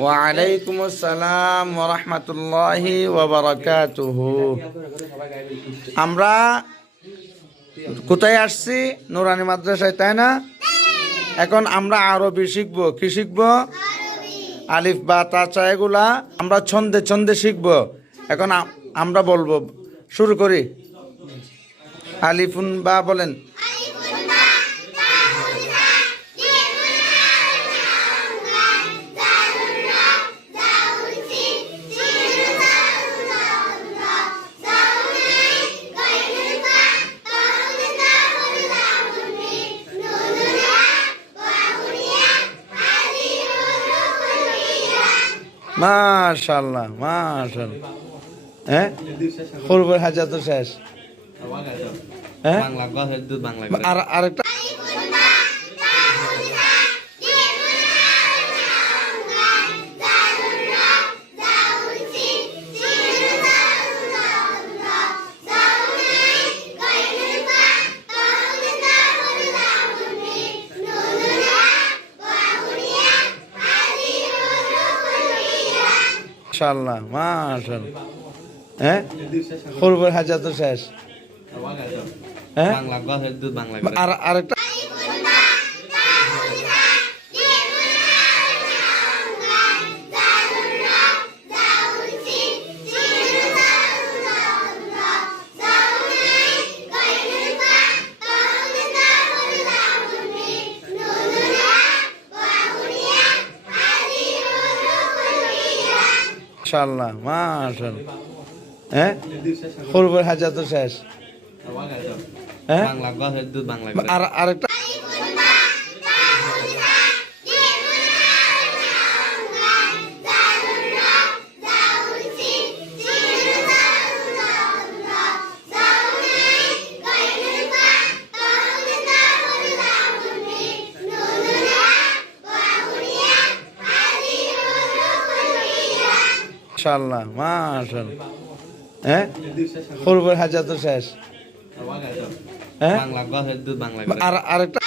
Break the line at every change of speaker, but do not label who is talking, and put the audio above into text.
ওয়ালাইকুম আসসালাম ওরহমতুল্লাহি ওবরাকাতুহু আমরা কোথায় আসছি? নুরানি মাদ্রাসায়, তাই না? এখন আমরা আরবি শিখব। কি শিখব? আলিফ, বা তাচা এগুলা আমরা ছন্দে ছন্দে শিখব। এখন আমরা বলব। শুরু করি। আলিফুন, বা বলেন। মাশাল্লাহ মাশাল্লাহ হ্যাঁ? পূর্বের হাজা তো শেষ। হ্যাঁ? আর আরেকটা মাশাল্লাহ মাশাল্লাহ হ্যাঁ? পূর্বের হাজার তো শেষ। হ্যাঁ?
বাংলা কথা দুধ বাংলা
আর আরেকটা মাশাল্লাহ মাশাল্লাহ হ্যাঁ? পূর্বের হাজার তো শেষ। হ্যাঁ? আর আরেকটা মাশাল্লাহ মাশাল্লাহ হ্যাঁ? পূর্বের হাজার তো শেষ। হ্যাঁ? আর আরেকটা